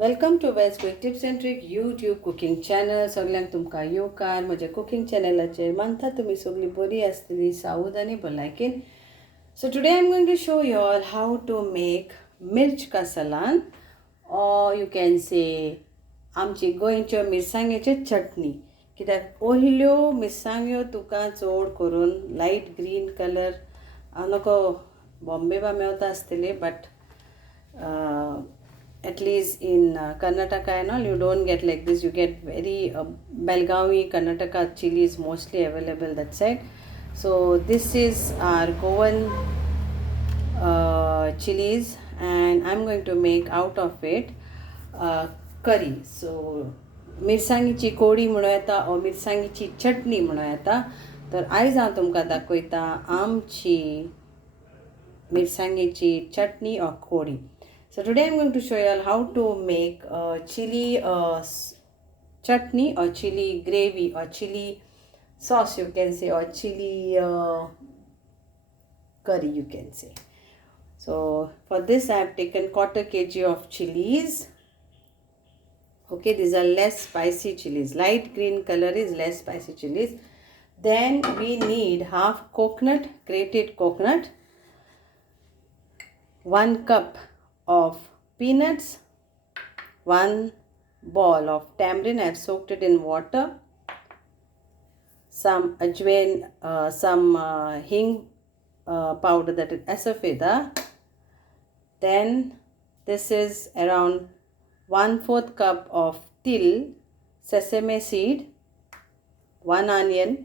Welcome to Val's Quick Tips and Trick YouTube cooking channel. सगळ्यांक तुमकां येवकार म्हज्या कुकिंग चॅनलाचेर मानता तुमी सगळीं बरी आसतलीं सावध आनी भलायकेन. So today I'm going to show you all how to make mirch ka salan, or you can say आमची गोंयच्यो मिरसांगेची चटणी. कित्याक ओहल्यो मिरसांग्यो तुका चड करून लायट ग्रीन कलर नको बॉम्बे बा मेवता आसतले but at least in Karnataka and all you don't get like this. You get very Belgavi, Karnataka chili is mostly available that side. So this is our Goan chilies and I'm going to make out of it curry. So मिरसांगेची कोडी म्हणूं येता ओ मिरसांगेची चटणी म्हणूं येता. तर आयज हांव तुमकां दाखयता आमची मिरसांगेची चटणी or कोडी. So today I'm going to show you all how to make chili chutney or chili gravy or chili sauce you can say, or chili curry you can say. So for this I have taken 1/4 kg of chilies. Okay, these are less spicy chilies. Light green color is less spicy chilies. Then we need half coconut, grated coconut, 1 cup of peanuts, 1 ball of tamarind. I've soaked it in water, some ajwain, some hing powder, that is asafeda. Then this is around 1/4 cup of til, sesame seed, 1 onion.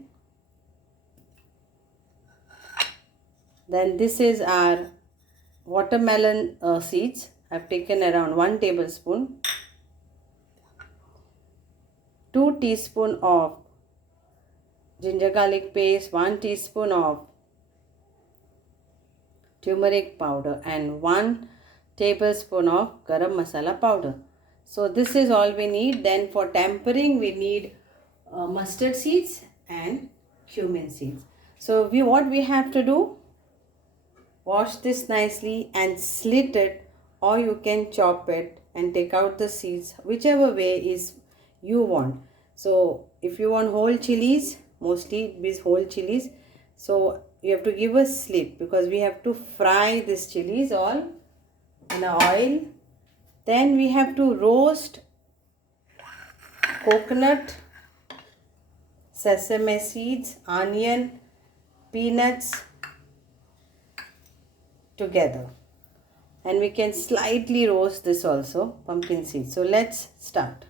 Then this is our watermelon seeds. I've taken around 1 tablespoon. 2 teaspoon of ginger garlic paste, 1 teaspoon of turmeric powder and 1 tablespoon of garam masala powder. So this is all we need. Then for tempering we need mustard seeds and cumin seeds. So what we have to do, wash this nicely and slit it, or you can chop it and take out the seeds, whichever way is you want. So if you want whole chilies, mostly it is whole chilies, so you have to give a slit because we have to fry this chilies all in oil. Then we have to roast coconut, sesame seeds, onion, peanuts together, and we can slightly roast this also, pumpkin seeds. So let's start.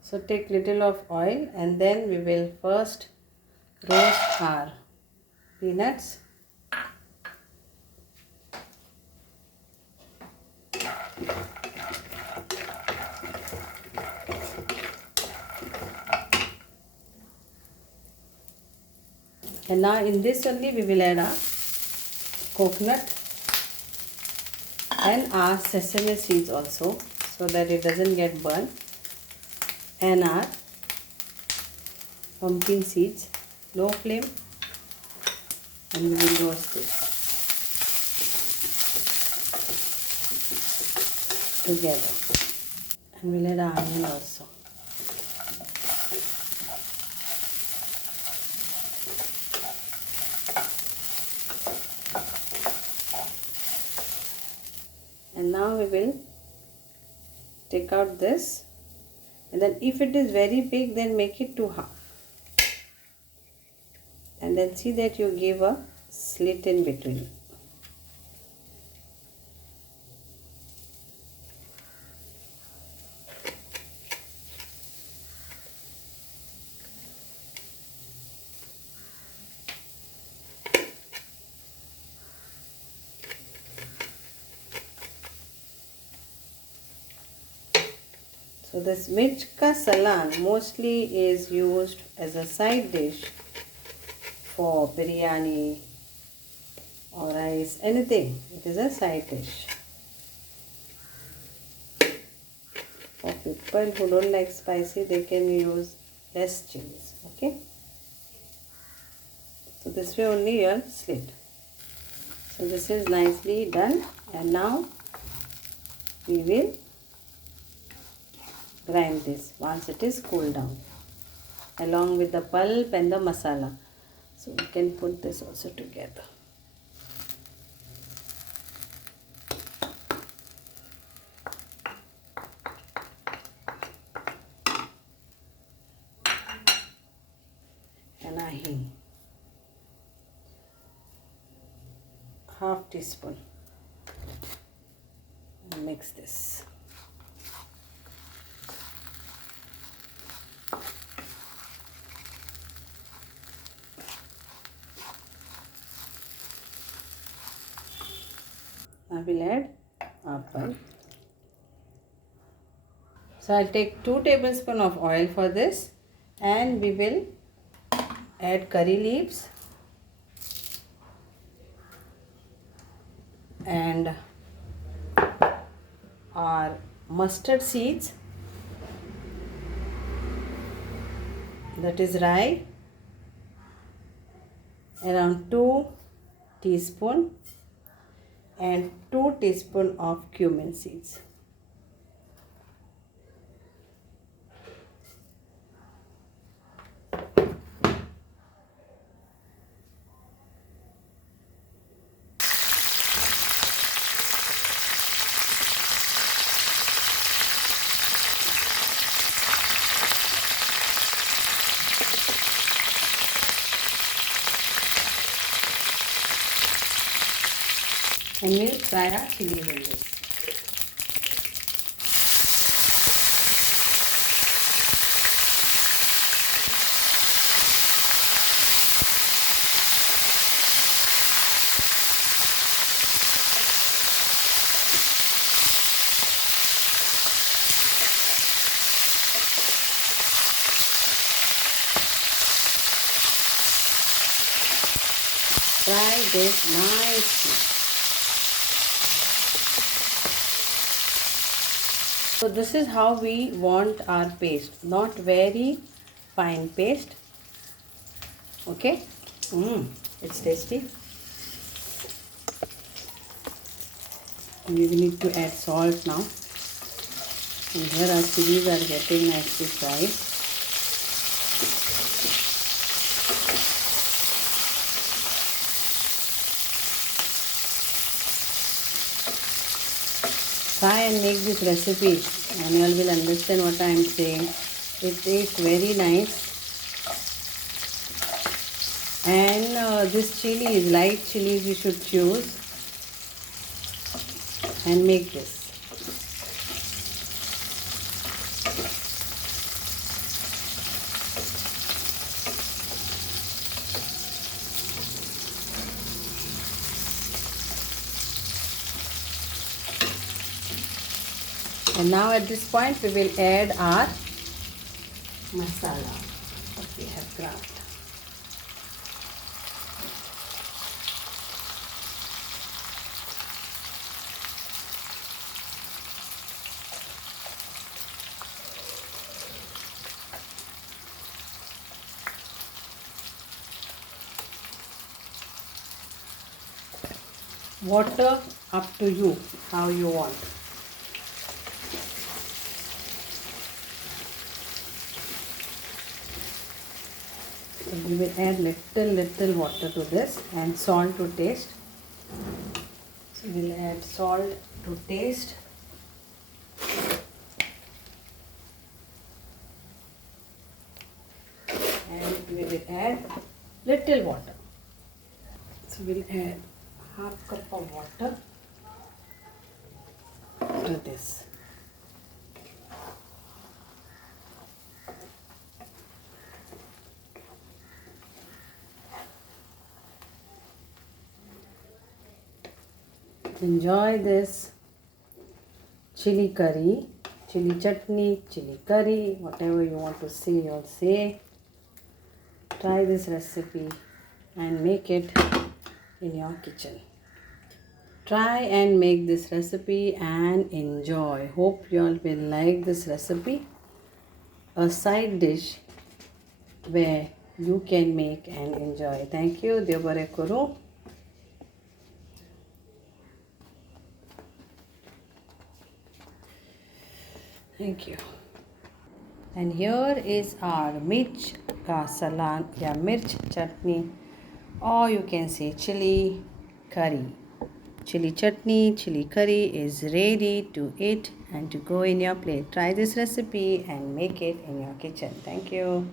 So take little of oil and then we will first roast our peanuts. And now in this only we will add our coconut and our sesame seeds also, so that it doesn't get burned, and our pumpkin seeds. Low flame, and we will roast this together, and we'll add our onion also. And now we will take out this, and then if it is very big then make it to half, and then see that you give a slit in between. So this mirch ka salan mostly is used as a side dish for biryani or rice, anything. It is a side dish. For people who don't like spicy, they can use less chilies. Okay. So this way only you are slit. So this is nicely done, and now we will grind this once it is cooled down along with the pulp and the masala. So we can put this also together. And hing, half teaspoon. And mix this. Now we'll add apple. So I'll take 2 tablespoons of oil for this, and we will add curry leaves and our mustard seeds, that is rye, around 2 teaspoons, and 2 teaspoons of cumin seeds. And we'll fry our chilies in this. Fry this nicely. So this is how we want our paste, not very fine paste. Okay, it's tasty. We will need to add salt now. And here our chilies are getting nicely fried. Try and make this recipe and you all will understand what I am saying. It tastes very nice. And this chili is light chilies you should choose and make this. And now at this point we will add our masala that we have ground. Water up to you, how you want. So we will add little water to this and salt to taste. So we will add salt to taste. And we will add little water. So we will add half cup of water to this. Enjoy this chili curry, chili chutney, chili curry, whatever you want to say, you'll say. Try this recipe and make it in your kitchen. Try and make this recipe and enjoy. Hope you all will like this recipe. A side dish where you can make and enjoy. Thank you. Devare Kuru. Thank you. And here is our Mirch ka Salan, yeah, Mirch chutney, or you can say chili curry. Chili chutney, chili curry is ready to eat and to go in your plate. Try this recipe and make it in your kitchen. Thank you.